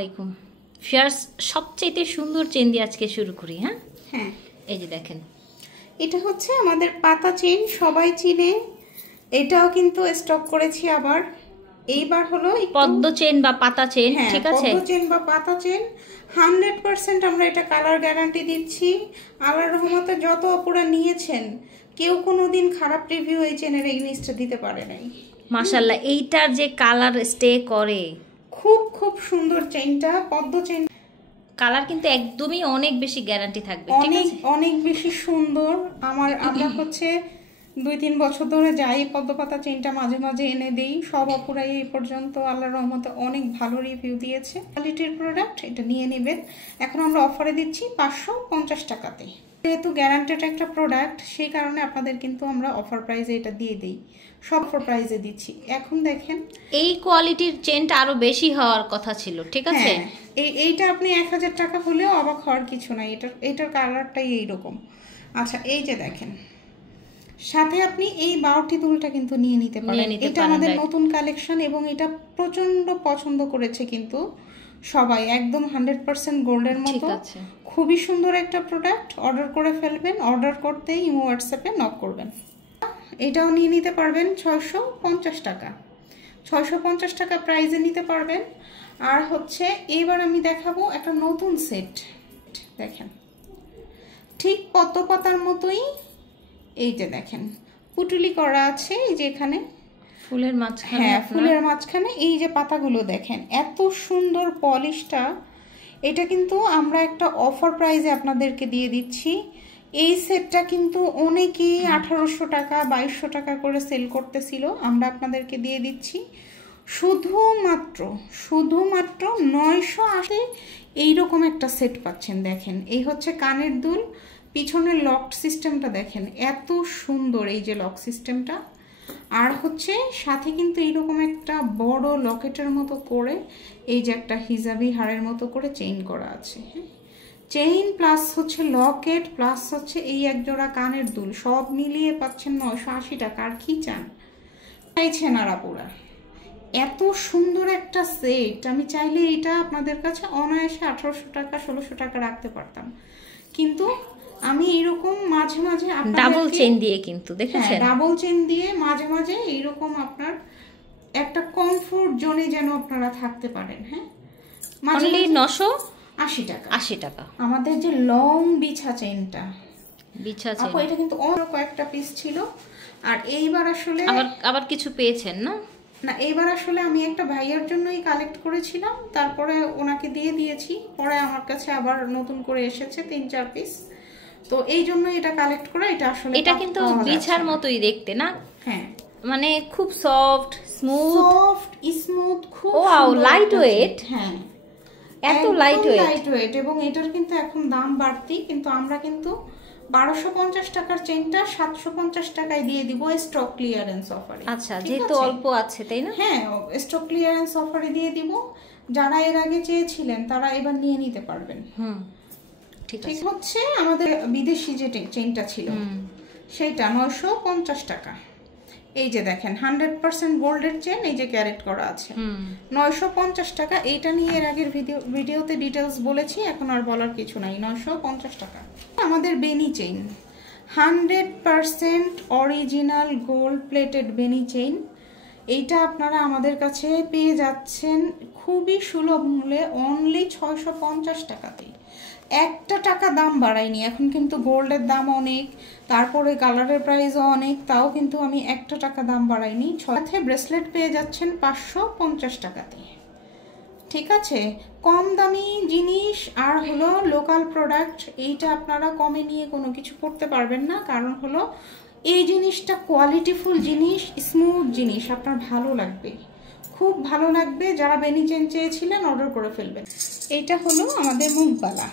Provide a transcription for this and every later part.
আলাইকুম ফিয়ার্স, সবচেয়ে সুন্দর চেন দিয়ে আজকে শুরু করি। হ্যাঁ হ্যাঁ, এই যে দেখেন, এটা হচ্ছে আমাদের পাতা চেন, সবাই চিনে। এটাও কিন্তু স্টক করেছি আবার। এইবার হলো পদ্ম চেন বা পাতা চেন। ঠিক আছে, পদ্ম চেন বা পাতা চেন 100% আমরা এটা কালার গ্যারান্টি দিচ্ছি। আল্লাহর রহমতে যত অপুরা নিয়েছেন, কেউ কোনোদিন খারাপ রিভিউ এই চেনের এই জিনিসটা দিতে পারে নাই। মাশাআল্লাহ। এইটার যে কালার স্টে করে, খুব খুব সুন্দর চেনটা, পদ্ম চেন। কালার কিন্তু একদমই অনেক বেশি গ্যারান্টি থাকবে। অনেক অনেক বেশি সুন্দর। আমরা হচ্ছে 2-3 বছর ধরে যাই, পদ্ম পাতা চেনটা মাঝে মাঝে এনে দিই। সব অপুরাই এই পর্যন্ত আল্লাহর রহমতে অনেক ভালো রিভিউ দিয়েছে। কোয়ালিটির প্রোডাক্ট, এটা নিয়ে নেবেন। এখন আমরা অফারে দিচ্ছি 550 টাকাতে। যেহেতু গ্যারান্টেড একটা প্রোডাক্ট, সেই কারণে আপনাদের কিন্তু আমরা অফার প্রাইসে এটা দিয়ে দিই, সব অফার প্রাইসে দিচ্ছি। এখন দেখেন, এই কোয়ালিটির চেনটা আরো বেশি হওয়ার কথা ছিল। ঠিক আছে, এইটা আপনি 1000 টাকা হলেও অবাক হওয়ার কিছু নাই। এটার কালারটাই এইরকম। আচ্ছা, এই যে দেখেন, সাথে আপনি এই বাউটি দুলটা কিন্তু নিয়ে নিতে পারেন। এটা আমাদের নতুন কালেকশন এবং এটা প্রচন্ড পছন্দ করেছে কিন্তু সবাই। একদম 100% গোল্ডের মতো, খুবই সুন্দর একটা প্রোডাক্ট। অর্ডার করে ফেলবেন, অর্ডার করতেই ইমো হোয়াটসঅ্যাপে নক করবেন। এটাও নিয়ে নিতে পারবেন 650 টাকা। 650 টাকা প্রাইজে নিতে পারবেন। আর হচ্ছে এইবার আমি দেখাবো একটা নতুন সেট। দেখেন, ঠিক পদ্ম পাতার মতোই। এই যে দেখেন, পুটুলি করা আছে এই যে এখানে ফুলের মাঝখানে। হ্যাঁ, ফুলের মাঝখানে এই যে পাতাগুলো দেখেন, এত সুন্দর পলিশটা। এটা কিন্তু আমরা একটা অফার প্রাইসে আপনাদেরকে দিয়ে দিচ্ছি। এই সেটটা কিন্তু অনেকেই 1800 টাকা 2200 টাকা করে সেল করতেছিল, আমরা আপনাদেরকে দিয়ে দিচ্ছি শুধুমাত্র 980। এইরকম একটা সেট পাচ্ছেন। দেখেন, এই হচ্ছে কানের দুল, পিছনের লক সিস্টেমটা দেখেন, এত সুন্দর এই যে লক সিস্টেমটা। আর হচ্ছে সাথে কিন্তু এইরকম একটা বড় লকেটের মতো করে এই যে একটা হিজাবি হারের মতো করে চেইন করা আছে। হ্যাঁ, চেইন প্লাস হচ্ছে লকেট প্লাস হচ্ছে এই এক জোড়া কানের দুল, সব মিলিয়ে পাচ্ছেন 980 টাকা। আর কি চান, চাইছেন আর আপুরা? এত সুন্দর একটা সেট। আমি চাইলে এটা আপনাদের কাছে অনায়াসে 1800 টাকা 1600 টাকা রাখতে পারতাম, কিন্তু আমি এরকম মাঝে মাঝে ডাবল চেইন দিয়ে, কিন্তু দেখেছেন, ডাবল চেইন দিয়ে মাঝে মাঝে এইরকম আপনার একটা কমফোর্ট জোনে যেন আপনারা থাকতে পারেন। হ্যাঁ, অনলি 980 টাকা। 80 টাকা আমাদের যে লং বিছা চেইনটা, বিছা চেইন, এটা কিন্তু অন্য কয়েকটা পিস ছিল। আর এইবার আসলে আবার কিছু পেয়েছেন না? না, এইবার আসলে আমি একটা ভাইয়ার জন্যই কালেক্ট করেছিলাম, তারপরে ওনাকে দিয়ে দিয়েছি। পরে আমার কাছে আবার নতুন করে এসেছে 3-4 পিস, তো এই জন্য এটা কালেক্ট করা। এটা আসলে এটা কিন্তু বিছার মতোই দেখতে না? হ্যাঁ, মানে খুব সফট স্মুথ, খুব লাইট ওয়েট। হ্যাঁ, এত লাইট ওয়েট। এবং এটার কিন্তু এখন দাম বাড়তি, কিন্তু আমরা কিন্তু 1250 টাকার চেনটা 750 টাকায় দিয়ে দিব স্টক ক্লিয়ারেন্স অফারে। আচ্ছা, যেহেতু অল্প আছে তাই না? হ্যাঁ, স্টক ক্লিয়ারেন্স অফারে দিয়ে দিব। যারা এর আগে চেয়েছিলেন তারা এবার নিয়ে নিতে পারবেন। ঠিক হচ্ছে আমাদের বিদেশি যে চেনটা ছিল সেটা 950 টাকা। এই যে দেখেন 100% গোল্ডের চেন, এই যে ক্যারেট করা আছে, 950 টাকা। এইটা নিয়ে এর আগের ভিডিওতে ডিটেলস বলেছি, এখন আর বলার কিছু নাই। 950 টাকা। আমাদের বেনি চেইন 100% অরিজিনাল গোল্ড প্লেটেড বেনি চেইন। এইটা আপনারা আমাদের কাছে পেয়ে যাচ্ছেন খুবই সুলভ মূল্যে, অনলি 650 টাকাতেই। একটা টাকা দাম বাড়াইনি। এখন কিন্তু গোল্ডের দাম অনেক, তারপরে কালারের প্রাইসও অনেক, তাও কিন্তু আমি একটা টাকা দাম বাড়াইনি। সাথে ব্রেসলেট পেয়ে যাচ্ছেন 550 টাকাতে। ঠিক আছে, কম দামি জিনিস আর হলো লোকাল প্রোডাক্ট, এইটা আপনারা কমে নিয়ে কোনো কিছু করতে পারবেন না। কারণ হলো এই জিনিসটা কোয়ালিটিফুল জিনিস, স্মুথ জিনিস, আপনার ভালো লাগবে, খুব ভালো লাগবে। যারা বেনি চেন চেয়েছিলেন অর্ডার করে ফেলবেন। এইটা হলো আমাদের মুখবালা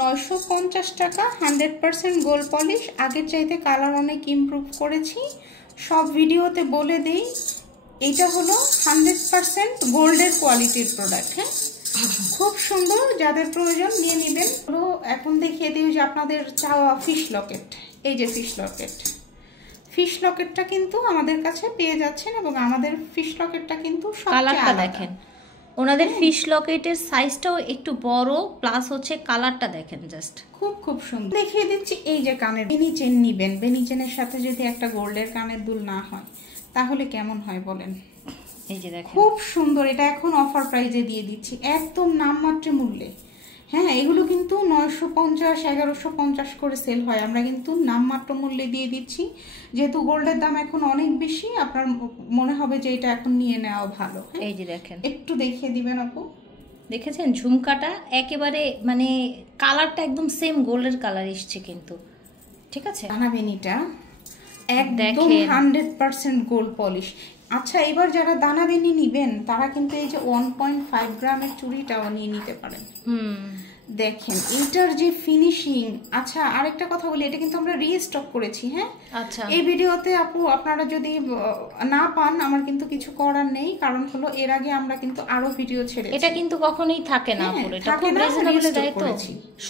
950 টাকা, 100% গোল্ড পলিশ। আগের চাইতে কালার অনেক ইমপ্রুভ করেছি, সব ভিডিওতে বলে দেই। এটা হলো 100% গোল্ডের কোয়ালিটির প্রোডাক্ট। হ্যাঁ, খুব সুন্দর, যাদের প্রয়োজন নিয়ে নেবেন। এখন দেখিয়ে দিই যে আপনাদের চাওয়া ফিশ লকেট। এই যে ফিশ লকেটটা কিন্তু আমাদের কাছে পেয়ে যাচ্ছেন, এবং আমাদের ফিশ লকেটটা কিন্তু কালারটা দেখেন, ওনাদের ফিশ লকেটের সাইজটাও একটু বড়, প্লাস হচ্ছে কালারটা দেখেন জাস্ট খুব খুব সুন্দর। দেখিয়ে দিচ্ছি এই যে কানের বেনি চেন নিবেন, বেনি চেনের সাথে যদি একটা গোল্ডের কানের দুল না হয় তাহলে কেমন হয় বলেন। এই যে দেখেন খুব সুন্দর। এটা এখন অফার প্রাইজে দিয়ে দিচ্ছি একদম নামমাত্র মূল্যে। হ্যাঁ, এগুলো কিন্তু 950 1150 করে সেল হয়, আমরা কিন্তু নামমাত্র মূল্যে দিয়ে দিচ্ছি। যেহেতু গোল্ডের দাম এখন অনেক বেশি, আপনার মনে হবে যে এটা এখন নিয়ে নেওয়া ভালো। এই যে দেখেন, একটু দেখিয়ে দিবেন আপু। দেখেছেন ঝুমকাটা একেবারে মানে কালারটা একদম সেম গোল্ডের কালার এসছে কিন্তু, ঠিক আছে। দানাবেনিটা একদম 100% গোল্ড পলিশ। আচ্ছা, এবার যারা দানাবেনি নিবেন তারা কিন্তু এই যে 1.5 গ্রামের চুড়িটাও নিয়ে নিতে পারেন। দেখেন এটার যে ফিনিশিং। আচ্ছা, আরেকটা কথা বলি, এটা কিন্তু আমরা রিস্টক করেছি। হ্যাঁ, আচ্ছা, এই ভিডিওতে আপু আপনারা যদি না পান আমার কিন্তু কিছু করার নেই, কারণ হলো এর আগে আমরা কিন্তু আরো ভিডিও ছেড়েছি। এটা কিন্তু কখনোই থাকে না আপু, এটা খুব রিজনেবল দেয় তো,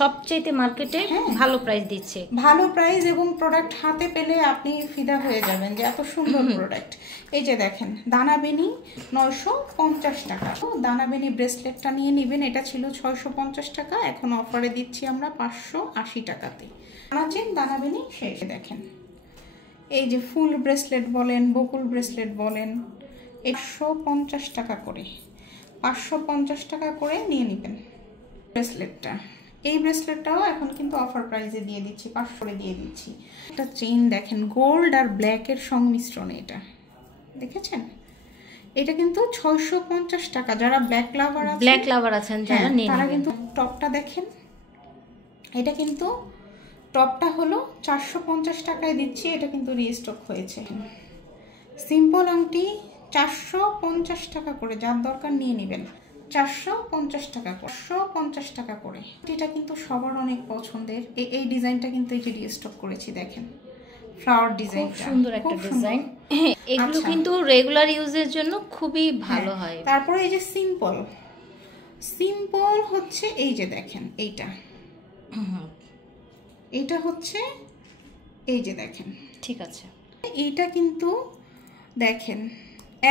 সবচেয়ে মার্কেটে ভালো প্রাইস দিচ্ছে, ভালো প্রাইস এবং প্রোডাক্ট হাতে পেলে আপনি ফিদা হয়ে যাবেন যে এত সুন্দর প্রোডাক্ট। এই যে দেখেন দানাবেনি 950 টাকা। দানাবেনি ব্রেসলেটটা নিয়ে নেবেন, এটা ছিল 650 টাকা, এখন অফারে দিচ্ছি আমরা 580 টাকাতে। দানাবেনি শেষ। দেখেন এই যে ফুল ব্রেসলেট বলেন, বকুল ব্রেসলেট বলেন, 150 টাকা করে, 550 টাকা করে নিয়ে নেবেন ব্রেসলেটটা। এই ব্রেসলেটটাও এখন কিন্তু অফার প্রাইসে দিয়ে দিচ্ছি, 500 করে দিয়ে দিচ্ছি। একটা চেইন দেখেন গোল্ড আর ব্ল্যাকের সংমিশ্রণে, এটা দেখেছেন, এটা কিন্তু 650 টাকা। যারা ব্ল্যাক লাভার আছেন যারা তারা কিন্তু টপটা দেখেন, এটা কিন্তু টপটা হলো 450 টাকায় দিচ্ছি, এটা কিন্তু রিস্টক হয়েছে। সিম্পল আংটি 450 টাকা করে, যার দরকার নিয়ে নেবেন, 450 টাকা, 450 টাকা করে। এটা কিন্তু সবার অনেক পছন্দের। এই ডিজাইনটা কিন্তু এই যে রিস্টক করেছি, দেখেন ফ্লাওয়ার ডিজাইন, সুন্দর একটা ডিজাইন। এগুলো কিন্তু রেগুলার ইউজের জন্য খুবই ভালো হয়। তারপরে এই যে সিম্পল হচ্ছে এই যে দেখেন এইটা হচ্ছে এই যে দেখেন, ঠিক আছে। এইটা কিন্তু দেখেন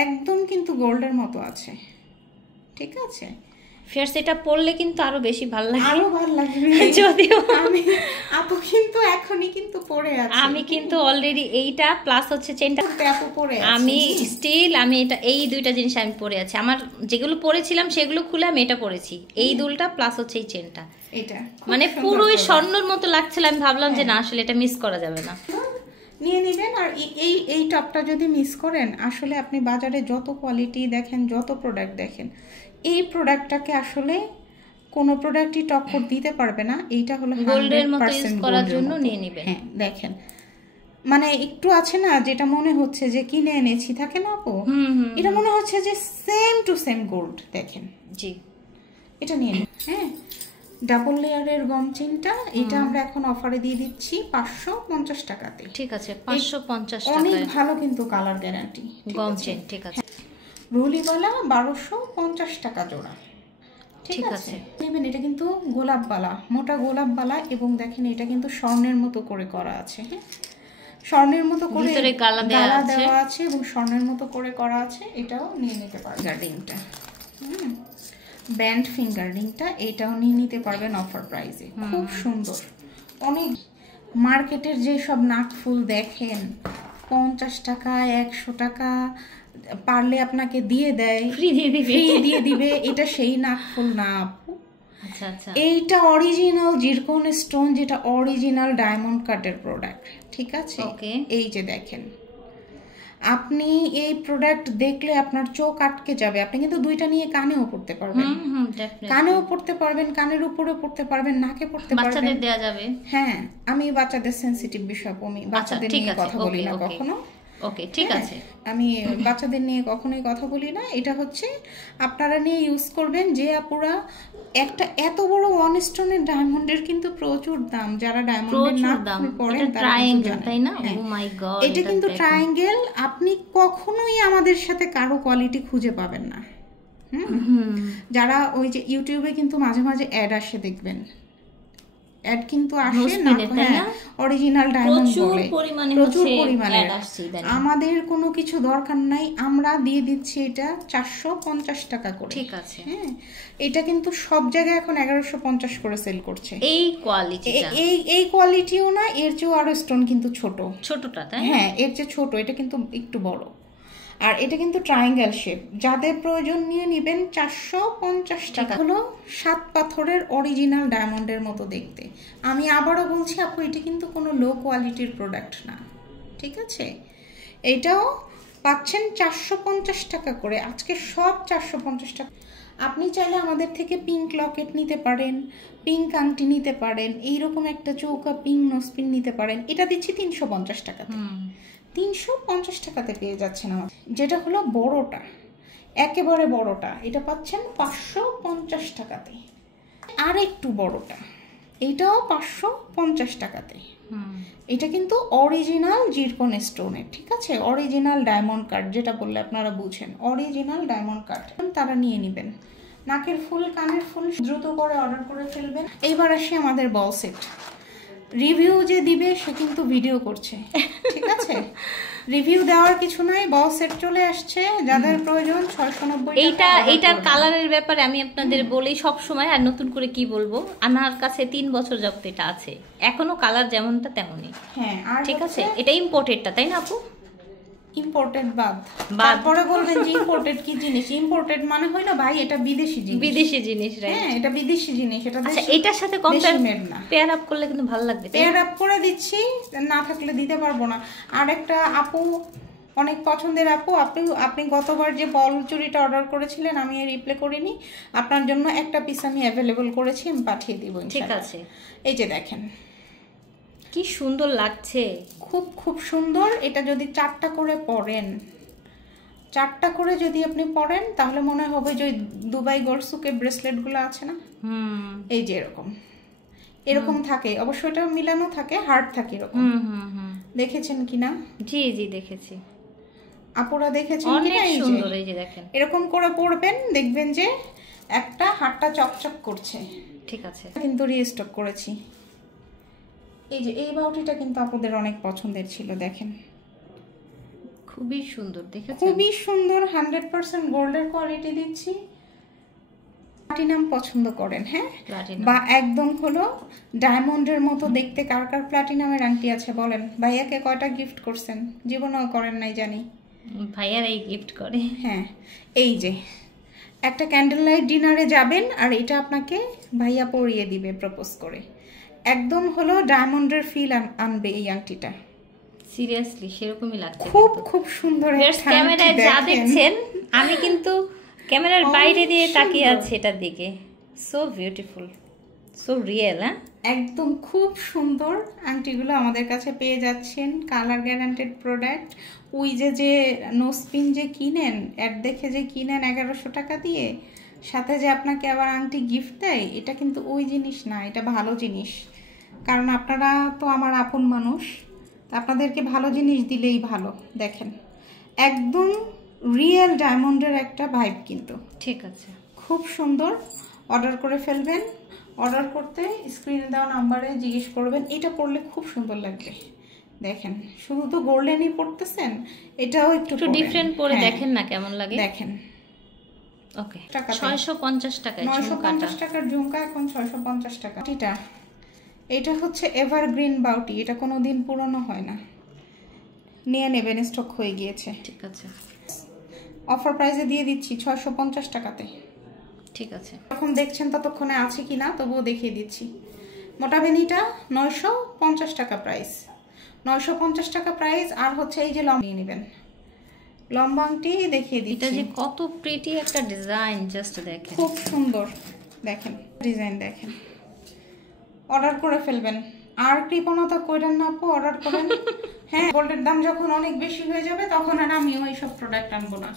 একদম কিন্তু গোল্ডের মতো আছে, ঠিক আছে। ফেয়ার সেটা পরলে কিন্তু আরো বেশি ভালো লাগে, আরো ভালো লাগবে। যদিও আমি আপু কিন্তু এখনই কিন্তু পরে আছি, আমি কিন্তু অলরেডি এইটা প্লাস হচ্ছে চেনটা আপু পরে আছি, আমি স্টিল আমি এটা এই দুইটা জিনিস আমি পরে আছি। আমার যেগুলো পরেছিলাম সেগুলো খুলে আমি এটা পরেছি, এই দুলটা প্লাস হচ্ছে এই চেনটা। এটা মানে পুরোই স্বর্ণের মতো লাগছিল। আমি ভাবলাম যে না, আসলে এটা মিস করা যাবে না, নিয়ে নেবেন। আর এই টপটা যদি মিস করেন, আসলে আপনি বাজারে যত কোয়ালিটি দেখেন, যত প্রোডাক্ট দেখেন, এই প্রোডাক্টটাকে আসলে কোনো প্রোডাক্টই টক্কর দিতে পারবে না। এইটা হলো গোল্ডের মতো ইউজ করার জন্য নিয়ে নেবেন। হ্যাঁ দেখেন, মানে একটু আছে না যেটা মনে হচ্ছে যে কিনে এনেছি, থাকে না আপু, এটা মনে হচ্ছে যে সেম টু সেম গোল্ড। দেখেন জি, এটা নিয়ে নিন। হ্যাঁ, ডাবল লেয়ারের গম চেনটা, এটা আমরা এখন অফারে দিয়ে দিচ্ছি 550 টাকাতে। ঠিক আছে, 550 টাকা। অনেক ভালো কিন্তু কালার গ্যারান্টি গম চেন, ঠিক আছে। রুলিবালা 1250 টাকা জোড়া, ঠিক আছে। নেবেন, এটা কিন্তু গোলাপ বালা, মোটা গোলাপ বালা, এবং দেখেন এটা কিন্তু স্বর্ণের মতো করে করা আছে। হ্যাঁ, স্বর্ণের মতো করে ভিতরে গালা দেওয়া আছে এবং স্বর্ণের মতো করে করা আছে। এটাও নিয়ে নিতে পারবেন। গার্ডিংটা ব্যান্ড ফিঙ্গার রিংটা, এটাও নিয়ে নিতে পারবেন অফার প্রাইসে, খুব সুন্দর। অনেক মার্কেটের যে সব নাকফুল দেখেন 50 টাকা 100 টাকা পারলে আপনাকে দিয়ে দেয়, ফ্রি দিয়ে দিবে, এটা সেই নাকফুল না আপু। আচ্ছা আচ্ছা, এইটা অরিজিনাল জিরকন স্টোন, যেটা অরিজিনাল ডায়মন্ড কাটের প্রোডাক্ট, ঠিক আছে। এই যে দেখেন, আপনি এই প্রোডাক্ট দেখলে আপনার চোখ আটকে যাবে। আপনি কিন্তু দুইটা নিয়ে কানেও পড়তে পারবেন, কানেও পড়তে পারবেন, কানের উপরে পড়তে পারবেন, নাকে পড়তে পারবেন, বাচ্চাদের দেয়া যাবে। হ্যাঁ, আমি বাচ্চাদের সেনসিটিভ বিষয়, আমি বাচ্চাদের নিয়ে কথা বলি না কখনো। ওকে, ঠিক আছে, আমি বাচ্চাদের নিয়ে কখনোই কথা বলি না। এটা হচ্ছে আপনারা নিয়ে ইউজ করবেন। যে আপুরা একটা এত বড় ওয়ান স্টোনের ডায়মন্ডের কিন্তু প্রচুর দাম, যারা ডায়মন্ডের নাক পড়েন ট্রায়াঙ্গেল, তাই না? ও মাই গড, এটা কিন্তু ট্রায়াঙ্গেল। আপনি কখনোই আমাদের সাথে কারো কোয়ালিটি খুঁজে পাবেন না। যারা ওই যে ইউটিউবে কিন্তু মাঝে মাঝে অ্যাড আসে দেখবেন, অ্যাড কিন্তু আসে না, হ্যাঁ অরিজিনাল ডায়মন্ড বলে প্রচুর পরিমাণে আমাদের কোনো কিছু দরকার নাই, আমরা দিয়ে দিচ্ছি এটা 450 টাকা করে। ঠিক আছে, হ্যাঁ এটা কিন্তু সব জায়গায় এখন 1150 করে সেল করছে। এই কোয়ালিটিটা এই কোয়ালিটিও না, এর চেয়েও আরো স্টোন কিন্তু ছোটটা, তাই হ্যাঁ এর চেয়ে ছোট, এটা কিন্তু একটু বড়। আর এটা কিন্তু ট্রায়াঙ্গেল শেপ, যাদের প্রয়োজন নিয়ে নেবেন 450 টাকা। হলো 7 পাথরের অরিজিনাল ডায়মন্ডের মতো দেখতে। আমি আবারও বলছি আপু, এটা কিন্তু কোনো লো কোয়ালিটির প্রোডাক্ট না, ঠিক আছে? এটাও পাচ্ছেন 450 টাকা করে, আজকে সব 450 টাকা। আপনি চাইলে আমাদের থেকে পিঙ্ক লকেট নিতে পারেন, পিঙ্ক আংটি নিতে পারেন, এইরকম একটা চৌকা পিঙ্ক নোসপিন নিতে পারেন। এটা দিচ্ছি 350 টাকাতে, 350 টাকাতে পেয়ে যাচ্ছেন আমার। যেটা হলো বড়টা, একেবারে বড়টা, এটা পাচ্ছেন 550 টাকাতে। আর একটু বড়টা, এটাও 550 টাকাতে। এটা কিন্তু অরিজিনাল জিরকন স্টোনের, ঠিক আছে? অরিজিনাল ডায়মন্ড কাট, যেটা বললে আপনারা বুঝেন, অরিজিনাল ডায়মন্ড কাট তারা নিয়ে নেবেন। নাকের ফুল, কানের ফুল দ্রুত করে অর্ডার করে ফেলবেন। এইবার আসি আমাদের বল সেট। রিভিউ যে দিবে সে কিন্তু ভিডিও করছে, ঠিক আছে? রিভিউ দেওয়ার কিছু নাই, বল সেট চলে আসছে, যাদের প্রয়োজন 690 টাকা। এইটার কালারের ব্যাপারে আমি আপনাদের বলি সব সময়, আর নতুন করে কি বলবো, আমার কাছে 3 বছর যাবত এটা আছে, এখনো কালার যেমনটা তেমনই। হ্যাঁ আর ঠিক আছে, এটা ইম্পোর্টেডটা তাই না আপু? ইম্পোর্টেড বাদ, তারপরে বলবেন যে ইম্পোর্টেড কি জিনিস? ইম্পোর্টেড মানে হয় না ভাই, এটা বিদেশি জিনিস। বিদেশি জিনিস, রাইট? হ্যাঁ এটা বিদেশি জিনিস। এটা আচ্ছা, এটার সাথে পেয়ার আপ করলে কিন্তু ভালো লাগবে। পেয়ার আপ করে দিচ্ছি, না থাকলে দিতে পারবো না। আর একটা আপু, অনেক পছন্দের আপু, আপনি গতবার যে বল চুড়িটা অর্ডার করেছিলেন আমি রিপ্লাই করিনি, আপনার জন্য একটা পিস আমি অ্যাভেলেবল করেছি, আমি পাঠিয়ে দিব। ঠিক আছে, এই যে দেখেন কি সুন্দর লাগছে, খুব সুন্দর। এটা যদি 4টা করে পরেন, 4টা করে যদি আপনি পরেন, তাহলে মনে হবে যে দুবাই গোরসুকে ব্রেসলেটগুলো আছে না, এই যে এরকম থাকে। অবশ্য এটা মিলানো থাকে, হার্ড থাকে এরকম। দেখেছেন কিনা? জি জি দেখেছি, আপুরা দেখেছেন কিনা? অনেক সুন্দর। এই যে দেখেন, এরকম করে পরবেন, দেখবেন যে একটা হাতটা চকচক করছে। ঠিক আছে, কিন্তু রিস্টক করেছি। এই যে এই বাউটিটা কিন্তু আপনাদের অনেক পছন্দের ছিল, দেখেন খুবই সুন্দর, দেখেছেন? খুবই সুন্দর, 100% গোল্ডের কোয়ালিটি দিচ্ছি। প্লাটিনাম পছন্দ করেন, হ্যাঁ, বা একদম হলো ডায়মন্ডের মতো দেখতে কার কার প্লাটিনামের আংটি আছে বলেন? ভাইয়াকে কয়টা গিফট করছেন? জীবনেও করেন নাই জানি। ভাইয়ার এই গিফট করে। হ্যাঁ এই যে একটা ক্যান্ডেল লাইট ডিনারে যাবেন, আর এটা আপনাকে ভাইয়া পরিয়ে দিবে প্রপোজ করে। একদম হলো ডায়মন্ডের ফিল আনবে এই আংটিটা। সিরিয়াসলি সেরকমই লাগছে, খুব সুন্দর। ক্যামেরায় যা দেখছেন, আমি কিন্তু ক্যামেরার বাইরে দিয়ে তাকিয়ে আছি এটার দিকে। So beautiful, so real. হ্যাঁ একদম খুব সুন্দর। আংটিগুলো আমাদের কাছে পেয়ে যাচ্ছেন, কালার গ্যারান্টেড প্রোডাক্ট। ওই যে নোসপিন যে কিনেন, অ্যাড দেখে যে কিনেন 1100 টাকা দিয়ে, সাথে যে আপনাকে আবার আংটি গিফট দেয়, এটা কিন্তু ওই জিনিস না, এটা ভালো জিনিস। কারণ আপনারা তো আমার আপন মানুষ, আপনাদেরকে ভালো জিনিস দিলেই ভালো। দেখেন একদম রিয়েল ডায়মন্ডের একটা ভাইব কিন্তু। ঠিক আছে, খুব সুন্দর। অর্ডার করে ফেলবেন। অর্ডার করতে স্ক্রিনে দেওয়া নাম্বারে জিজ্ঞেস করবেন, এটা পরলে খুব সুন্দর লাগবে। দেখেন শুধু তো গোল্ডেনই পড়তেছেন, এটাও একটু ডিফারেন্ট পরে দেখেন না কেমন লাগে। দেখেন ওকে, 650 টাকা, 950 টাকার ঝুমকা এখন 650 টাকা। এটা হচ্ছে এভারগ্রিন বাউটি, এটা কোনোদিন পুরনো হয় না, নিয়ে নেবেন, স্টক হয়ে গিয়েছে। ঠিক আছে, অফার প্রাইসে দিয়ে দিচ্ছি 650 টাকাতে। ঠিক আছে, এখন দেখছেন ততক্ষণে আছে কিনা, তবুও দেখিয়ে দিচ্ছি। মোটা বেনিটা 950 টাকা প্রাইস, 950 টাকা প্রাইস। আর হচ্ছে এই যে লম্বা নিয়ে নেবেন, লম্বা আংটি দেখিয়ে দিচ্ছি। এটা যে কত প্রিটি একটা ডিজাইন, জাস্ট দেখেন, খুব সুন্দর। দেখেন ডিজাইন দেখেন। অর্ডার করে ফেলবেন, আর কৃপণতা কইরেন না আপু, অর্ডার করেন। হ্যাঁ, গোল্ডের দাম যখন অনেক বেশি হয়ে যাবে, তখন আর আমিও এইসব প্রোডাক্ট আনবো না,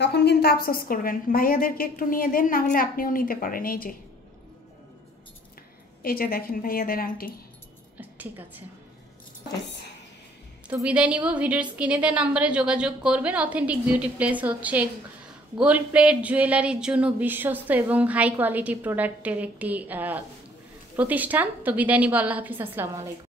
তখন কিন্তু আফসোস করবেন। ভাইয়াদেরকে একটু নিয়ে দেন, না হলে আপনিও নিতে পারেন। এই যে দেখেন ভাইয়াদের আংটি। ঠিক আছে, তো বিদায় নিব। ভিডিওর স্ক্রিনে দেওয়া নাম্বারে যোগাযোগ করবেন। অথেন্টিক বিউটি প্লেস হচ্ছে গোল্ড প্লেট জুয়েলারির জন্য বিশ্বস্ত এবং হাই কোয়ালিটি প্রোডাক্টের একটি প্রতিষ্ঠান। তো বিদায় নিব, আল্লাহ হাফিজ, আসসালামু আলাইকুম।